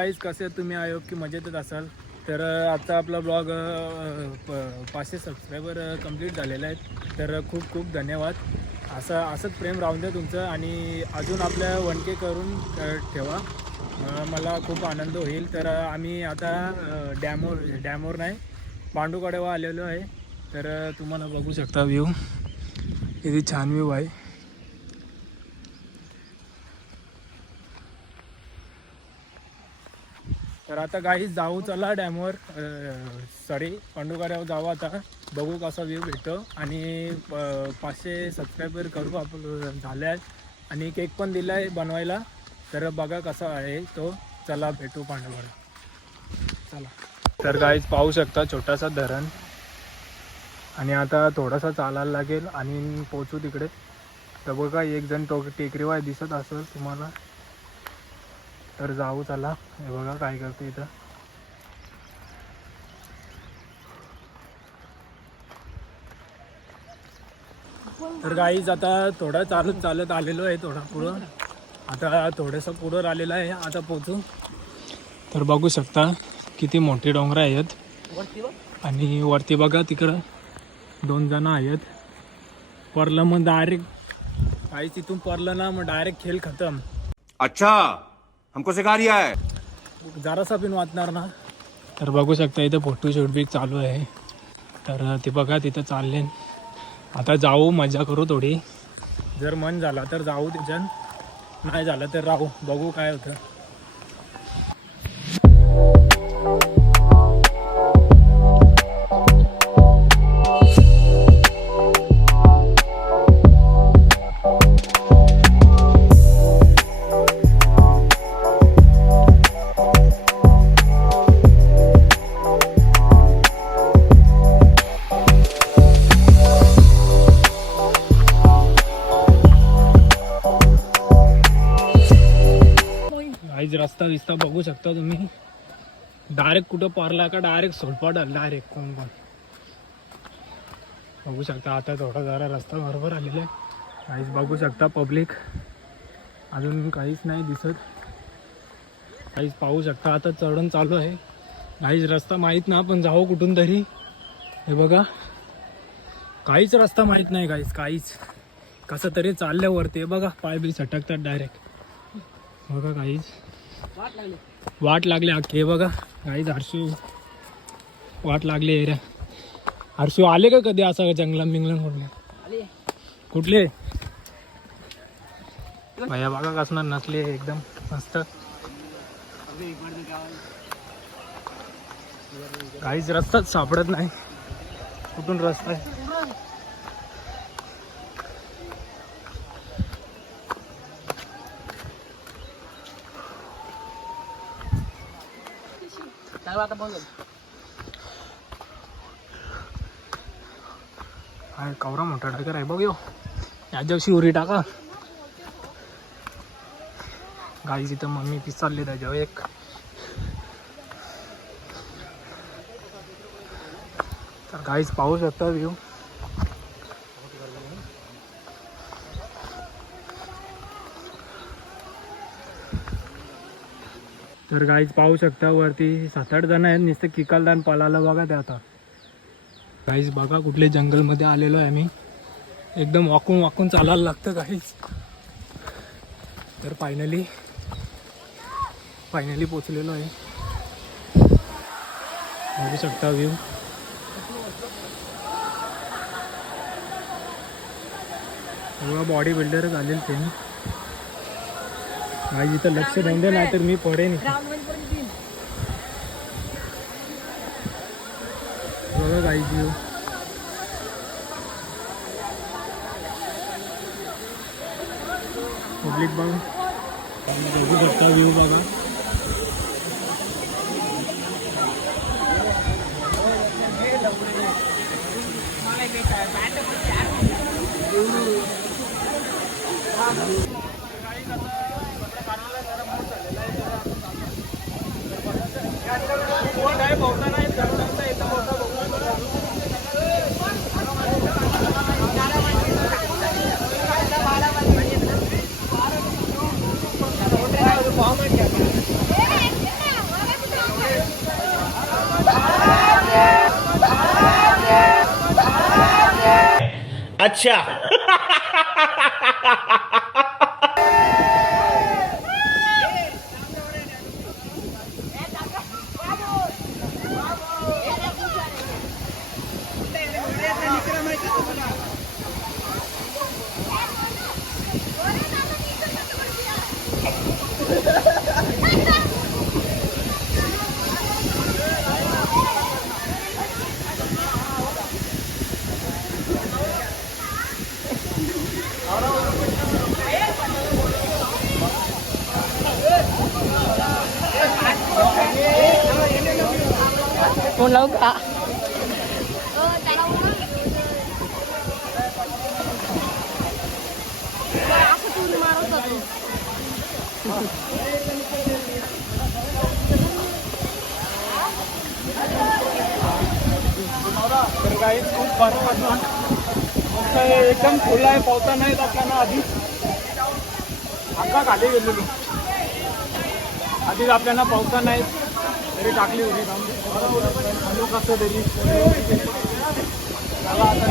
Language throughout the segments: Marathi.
गाईज, कसे तुम्ही आयोग की मजेतच असाल. तर आता आपला ब्लॉग 500 सबस्क्रायबर कंप्लीट झालेले आहेत. तर खूप खूप धन्यवाद. असंच प्रेम राहून द्या तुमचं आणि अजून आपल्या 1K करून ठेवा. मला खूप आनंद होईल. तर आम्ही आता डॅमवर नाही पांडूकडेवा आलेलो आहे. तर तुम्हाला बघू शकता व्ह्यू, किती छान व्ह्यू आहे. तर आता गाईज जाऊ, चला डॅमवर, सॉरी पांडुकड्यावर जाऊ. आता बघू कसा व्ह्यू भेटतो आणि 500 सबस्क्रायबर करू आपण झाले आहेत आणि केक पण दिला आहे बनवायला. तर बघा कसा आहे तो. चला भेटू पांडुकड्यावर, चला. तर गाईज पाहू शकता छोटासा धरण आणि आता थोडासा चालायला लागेल आणि पोचू तिकडे. तर बघा एक जण टेकडीवर दिसत असेल तुम्हाला. तर जाऊ, चला. हे बघा काय करते इथं. तर गाईज आता थोडं चालत आलेलो आहे, थोडा पुढं. आता थोडंसं पुढं आलेलं आहे, आता पोचू. तर बघू शकता किती मोठी डोंगर आहेत आणि वरती बघा तिकडं 2 जण आहेत. परलं मग डायरेक्ट काहीच तिथून परलं ना मग डायरेक्ट खेळ खतम. अच्छा, हमको सिखा रिया है. जरासा पण वाचणार ना. तर बघू शकता इथं फोटोशूट बी चालू आहे. तर ते बघा तिथं चालले. आता जाऊ, मजा करू थोडी. जर मन झाला तर जाऊ त्याच्यात, नाही झालं तर राहू, बघू काय होतं. रस्ता विस्ता बघू शकता तुम्ही. डायरेक्ट कुठं पारला का डायरेक्ट सोडपाट डायरेक्ट कोण बघू शकता. आता थोडा जरा रस्ता बरोबर आलेला आहे. काहीच बघू शकता पब्लिक, अजून काहीच नाही दिसत. काहीच पाहू शकता. आता चढण चालू आहे. काहीच रस्ता माहीत ना, पण जाऊ कुठून तरी. हे बघा काहीच रस्ता माहीत नाही काहीच. कसं तरी चालल्यावरती हे बघा पाय बी सटकतात डायरेक्ट. बघा काहीच वाट लागली अख्खे. हे बघा काहीच हर्षू वाट लागली एरिया. हर्षू आले का कधी असं जंगलम बिंगलम कुठले भैया बघा कसणार नसले एकदम मस्त. काहीच रस्ताच सापडत नाही, कुठून रस्ता आहे. काय कवरा मोठा टाकर आहे बघ. या दिवशी उरी टाका. गाईच इथं मम्मी पीस चालली त्याच्यावर एक. तर गाईच पाहू शकता व्ह्यू. तर गाईच पाहू शकता वरती 7-8 जण आहेत. नुसतं किकालदान पालाला बघा ते. आता गाईच बघा कुठले जंगलमध्ये आलेलो आहे मी. एकदम वाकून चालायला लागतं गाईच. तर फायनली पोचलेलो आहे. बघू शकता व्ह्यू. सगळं बॉडी बिल्डर झालेल ते. गाईच इथं लक्ष देऊन दे, नाही तर मी पडेन. बघा गाईच व्ह्यू. पब्लिक बघा, बघू शकता व्ह्यू बघा. अच्छा. Mau lauk kak? तर काही खूप बरं वाटलं. मस्त आहे, एकदम खुला आहे, पावसा नाही आपल्याला आधी अक्का खाली गेलेलो. आधीच आपल्याला पावसा नाही तरी टाकली होती खालू कसं तरी चला आता.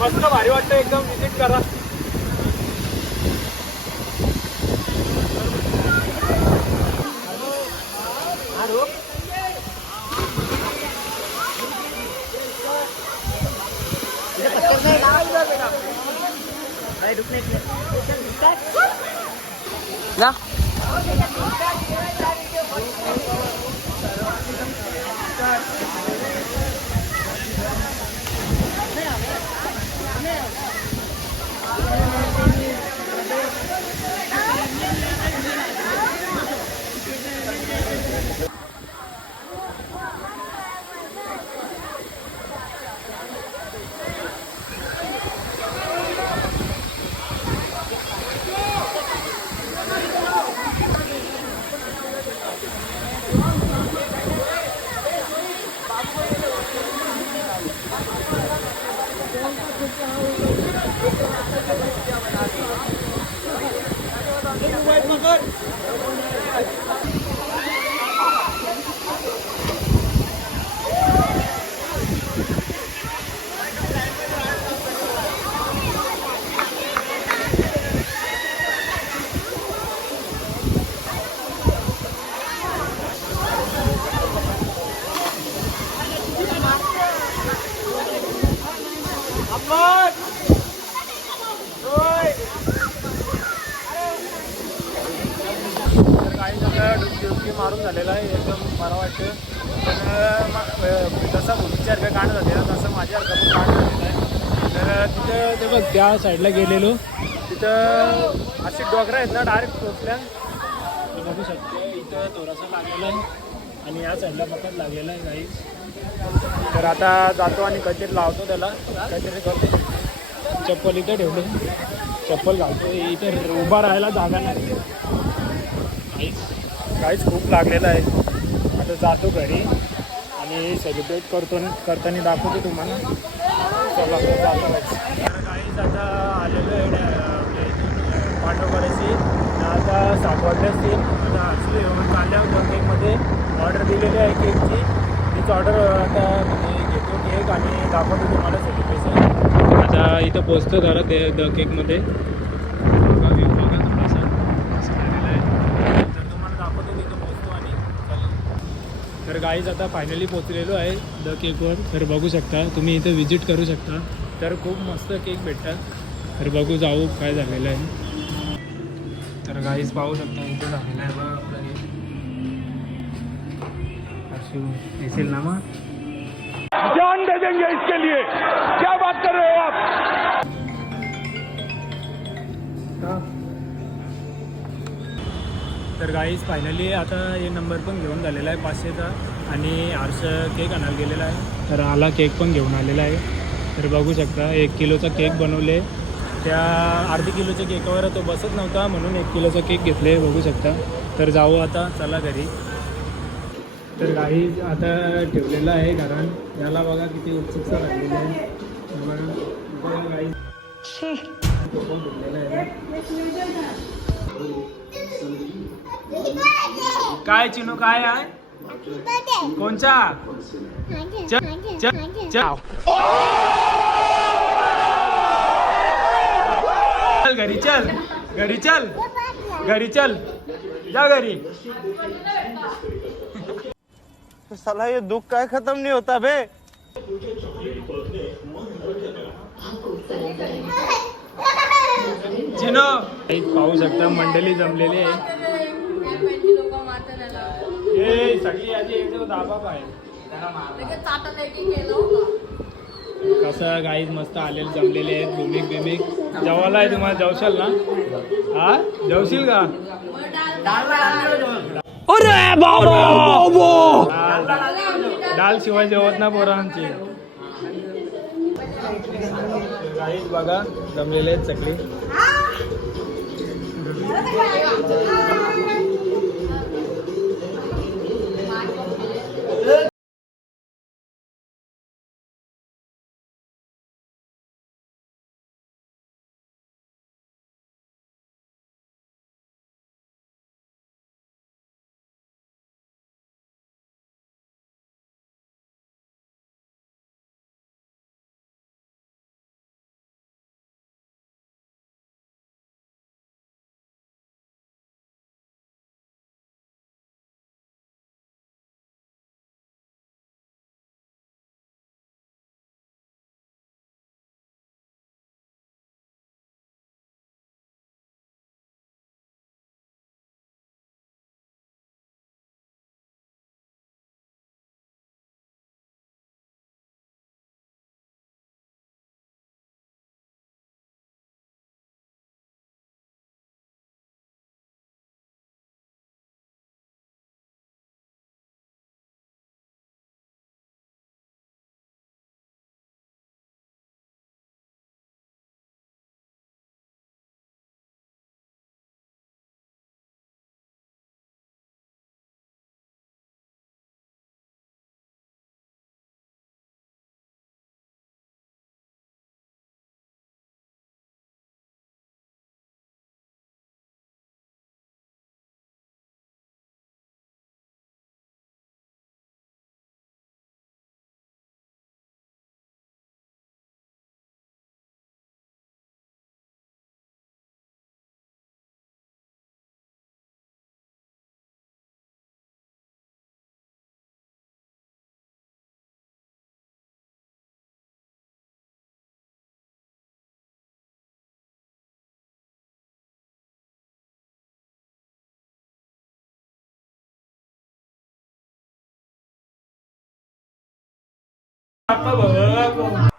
मस्त भारी वाटतं, एकदम विजिट करा. ना डुबकी मारून झालेला आहे, एकदम बरं वाटतं. पण जसं मुलीच्यासारखं गाणं झालेलं तसं माझ्यासारखं पण गाणं झालेलं आहे. तर तिथं ते बघ त्या साईडला गेलेलो, तिथं अशी डोंगरं आहेत ना डायरेक्ट टोचल्या बघू शकते. इथं थोडासा लागलेला आहे आणि या साईडला बघत लागलेला आहे काहीच. तर आता जातो आणि काहीतरी लावतो त्याला, काहीतरी करतो. चप्पल इथं ठेवलं, चप्पल घालतो. इथं उभा राहायला जागा नाही, काहीच खूप लागलेलं आहे. आता जातो घरी आणि सेलिब्रेट करताना दाखवतो तुम्हाला. चला जातो. तर काहीच आता आलेलो आहे पांडवकडेशी. आता सापडले असतील. आता हर्षली येऊन चालल्या केकमध्ये ऑर्डर दिलेली आहे केकची. तीच ऑर्डर आता घेतो केक आणि दाखवतो तुम्हाला सेलिब्रेशन. आता इथं पोचतो जरा द केकमध्ये. तर गाईज आता फायनली पोचलेलो आहे द केकवर. तर बघू शकता तुम्ही, इथं विजिट करू शकता. तर खूप मस्त केक भेटतात. तर बघू जाऊ काय झालेलं आहे. तर गाईज पाहू शकता इथे झालेलं आहे बघा आपलं केक. शिव येशील ना मग? जान दे देंगे इसके लिए, क्या बात कर रहे हो आप? तर गाईज फायनली आता हे नंबर पण घेऊन झालेला आहे 500चा आणि आरश केक आणायला गेलेला आहे. तर आला केक पण घेऊन आलेला आहे. तर बघू शकता 1 किलोचा केक बनवले. त्या अर्धी किलोच्या केकावर तो बसत नव्हता म्हणून 1 किलोचा केक घेतले बघू शकता. तर जाऊ आता चला घरी. तर गाईज आता ठेवलेला आहे कारण याला बघा किती उत्सुकता लागलेली आहे. गाईज काय चिनू काय आहे कोणचा चल घरी चल घरी चल घरी चल जा घरी. साला ये दुख काय खत्म नहीं होता बे. चिनो एक पाहू शकता मंडळी जमलेली आहे. ए सगळी आधी एक दाबाप आहे. कसं गाईज मस्त आलेले जमलेले आहेत. भूमिक बिमिक जेवायला आहे तुम्हाला जेवशाल ना? हा जेवशील का? डाल शिवाय जेवत ना पोरांची. गाईज बघा जमलेले आहेत सगळे.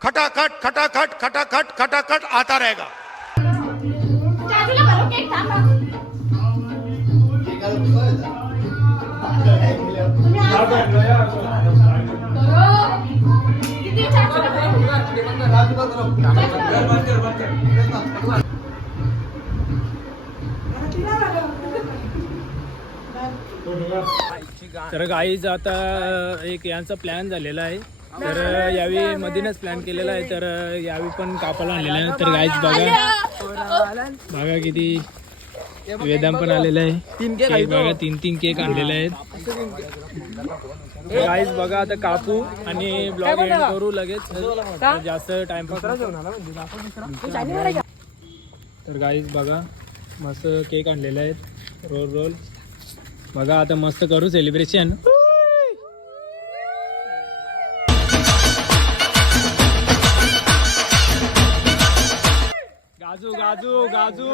खटाखट खटाखट खटाखट खटाखट आता रहेगा. तर गाईज आता एक यांचा प्लॅन झालेला आहे. तर यावेळी मधीनच प्लॅन केलेला आहे. तर यावेळी पण कापाला आणलेला आहे. तर गाईज बघा किती वेदांत पण आलेला आहे. केक बघा 3 केक आणलेले आहेत. गाईज बघा आता कापू आणि ब्लॉग एंड करू लगेच जास्त टाइमपास. तर गाईज बघा मस्त केक आणलेले आहेत. रोल बघा आता मस्त करू सेलिब्रेशन. गाजू गाजू गाजू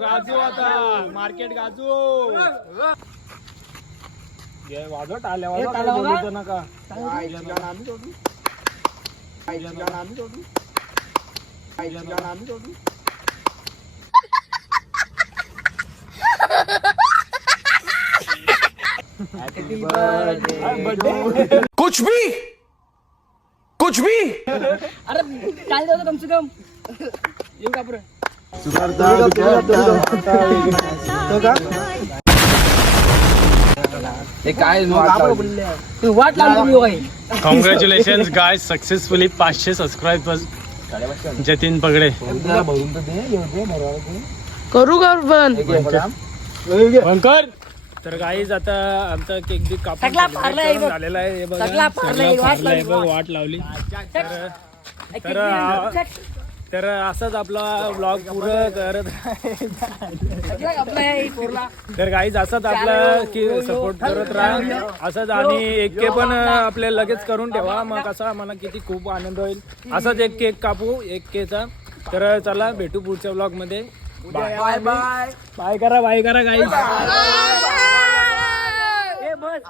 गाजू आता मार्केट गाजू. वाजवत आल्या नका कुछ भी अरे काय जाऊ कम से कम येऊ का पुढे वाट लावली कॉंग्रॅच्युलेशन गाय सक्सेसफुली 500 सबस्क्रायबर्स जतीन पगडे करू का पण कर. तर गाईज आता आमचा केक बी कापून सगळा फारला आहे बघ. झालेला आहे हे बघा. सगळा फारला आहे, सगळा वाट फारला आहे लावली, बघ, वाट लावली. तर असंच आपला ब्लॉग पुरं करत तर गाईज असंच आपला की सपोर्ट करत राहा असंच. आणि एक केक पण आपले लगेच करून ठेवा मग कसं आम्हाला किती खूप आनंद होईल. असंच एक केक कापू एक केकचा. तर चला भेटू पुढच्या ब्लॉग मध्ये. बाय बाय बाय करा गाईज. बस